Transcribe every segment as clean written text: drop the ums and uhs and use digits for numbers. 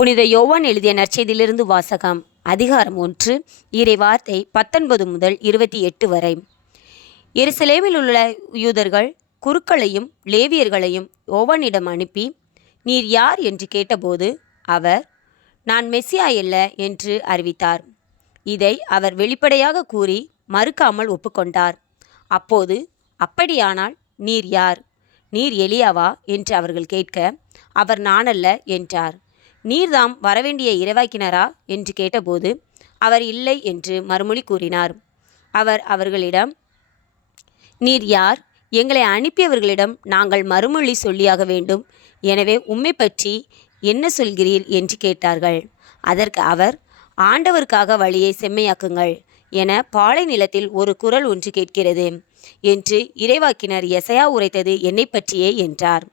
புனித யோவான் எழுதிய நற்செய்தியிலிருந்து வாசகம். அதிகாரம் 1, இறை வார்த்தை 19 முதல் 28 வரை. எருசலேமில் உள்ள யூதர்கள் குருக்களையும் லேவியர்களையும் யோவானிடம் அனுப்பி, நீர் யார் என்று கேட்டபோது அவர், நான் மெசியா அல்ல என்று அறிவித்தார். இதை அவர் வெளிப்படையாக கூறி மறுக்காமல் ஒப்புக்கொண்டார். அப்போது, அப்படியானால் நீர் யார்? நீர் எலியாவா என்று அவர்கள் கேட்க, அவர் நானல்ல என்றார். நீர்தாம் வரவேண்டிய இறைவாக்கினரா என்று கேட்டபோது அவர் இல்லை என்று மறுமொழி கூறினார். அவர் அவர்களிடம், நீர் யார்? எங்களை அனுப்பியவர்களிடம் நாங்கள் மறுமொழி சொல்லியாக வேண்டும். எனவே உம்மை பற்றி என்ன சொல்கிறீர் என்று கேட்டார்கள். அதற்கு அவர், ஆண்டவருக்காக வழியை செம்மையாக்குங்கள் என பாலை நிலத்தில் ஒரு குரல் ஒன்று கேட்கிறது என்று இறைவாக்கினர் எசையா உரைத்தது என்னை பற்றியே என்றார்.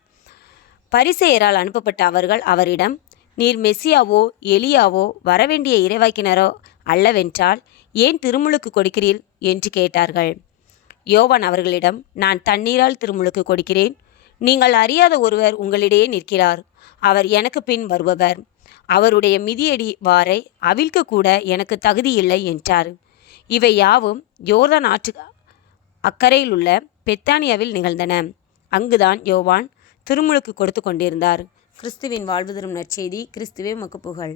பரிசேயரால் அனுப்பப்பட்ட அவர்கள் அவரிடம், நீர் மெசியாவோ எலியாவோ வரவேண்டிய இறைவாக்கினரோ அல்லவென்றால் ஏன் திருமுழுக்கு கொடுக்கிறீர் என்று கேட்டார்கள். யோவான் அவர்களிடம், நான் தண்ணீரால் திருமுழுக்கு கொடுக்கிறேன். நீங்கள் அறியாத ஒருவர் உங்களிடையே நிற்கிறார். அவர் எனக்கு பின் வருபவர். அவருடைய மிதியடி வாரை அவிழ்க்க கூட எனக்கு தகுதியில்லை என்றார். இவை யாவும் யோர்தான் ஆற்று அக்கறையில் உள்ள பெத்தானியாவில் நிகழ்ந்தன. அங்குதான் யோவான் திருமுழுக்கு கொடுத்து கொண்டிருந்தார். கிறிஸ்துவின் வாழ்வு தரும் நற்செய்தி. கிறிஸ்துவே உமக்கு புகழ்.